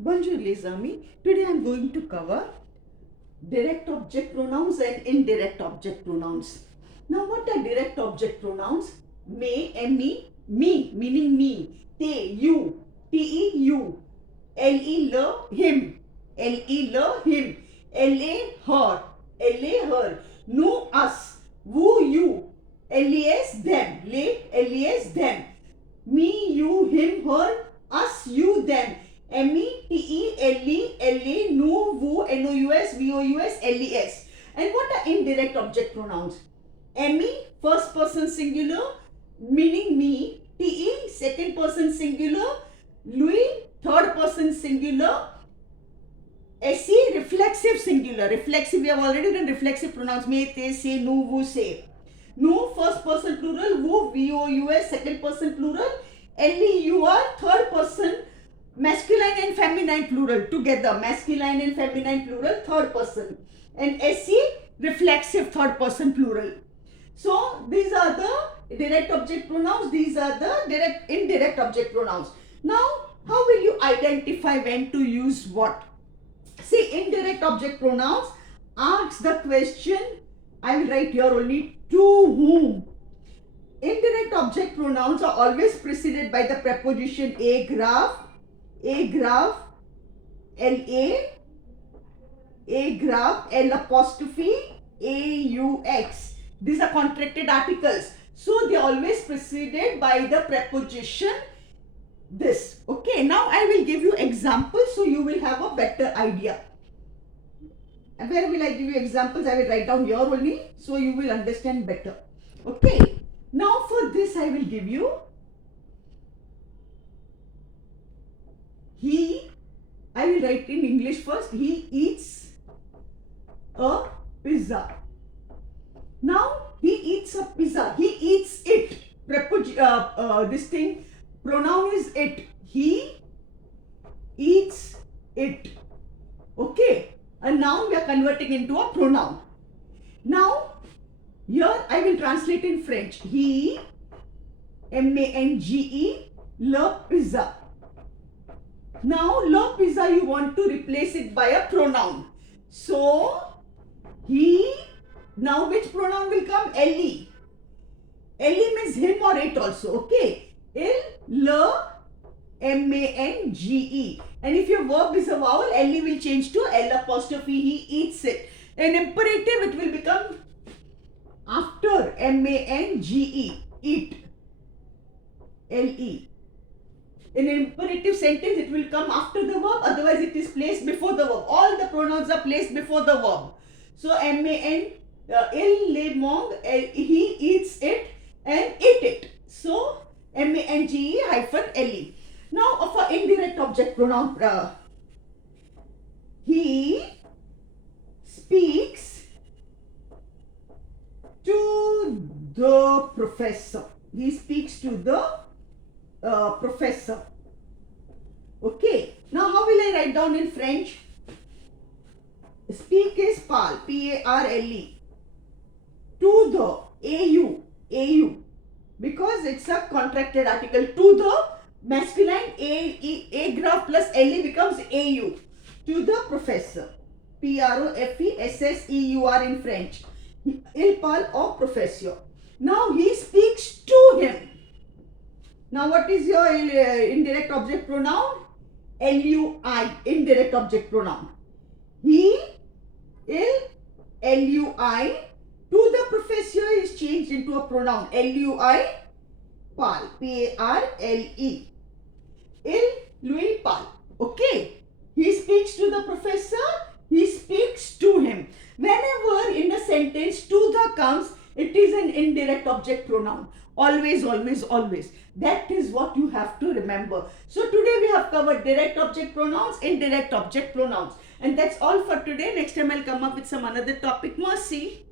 Bonjour les amis. Today I am going to cover direct object pronouns and indirect object pronouns. Now what are direct object pronouns? Me, me meaning me. Te, you. Te, you. Le, him. Le, him. La, her. Her. No, us. Woo, you. Les, them. Les, them. Me, you, him, her, us, you, them. METE, no, woo, NOUS, VOUS, LES. And what are indirect object pronouns? ME, first person singular, meaning me. TE, second person singular. Louis, third person singular. SE, reflexive singular. Reflexive, we have already done reflexive pronouns. Me, te, say, no, woo, say. No, first person plural. Woo, VOUS, second person plural. LEUR, third person masculine and feminine plural together. Masculine and feminine plural, third person. And SE, reflexive third person plural. So these are the direct object pronouns. These are the indirect object pronouns. Now, how will you identify when to use what? See, indirect object pronouns asks the question. I will write here only to whom. Indirect object pronouns are always preceded by the preposition a graph, LA, L apostrophe, AUX. These are contracted articles. So they are always preceded by the preposition this. Okay, now I will give you examples so you will have a better idea. And where will I give you examples? I will write down here only so you will understand better. Okay, now for this I will give you I will write in English first. He eats a pizza. Now he eats a pizza. He eats it. This thing, pronoun is it. He eats it. Okay. And now we are converting into a pronoun. Now here I will translate in French. He, mange, le pizza. Now, le pizza you want to replace it by a pronoun. So, he, now which pronoun will come? Le. Le means him or it also. Okay. Le, mange. And if your verb is a vowel, le will change to L apostrophe. He eats it. In imperative, it will become after mange. Eat. Le. In an imperative sentence, it will come after the verb, otherwise it is placed before the verb. All the pronouns are placed before the verb. So, il, le, mong, he eats it and eat it. So, mange hyphen le. Now, for indirect object pronoun, he speaks to the professor. He speaks to the professor. Okay. Now how will I write down in French? Speak is parle, P-A-R-L-E. To the, A-U. Because it's a contracted article. To the masculine, A graph plus L-E becomes A-U. To the professor. P-R-O-F-E-S-S-E-U-R in French. Il parle au professeur. Now he speaks to him. Now what is your indirect object pronoun? LUI, indirect object pronoun. He, LUI, to the professor is changed into a pronoun. LUI, parle, P-A-R-L-E. Louis parle. Okay. He speaks to the professor, he speaks to him. Whenever in a sentence to the comes, it is an indirect object pronoun. Always, always, always. That is what you have to remember. So today we have covered direct object pronouns, indirect object pronouns. And that's all for today. Next time I'll come up with some another topic. Mercy.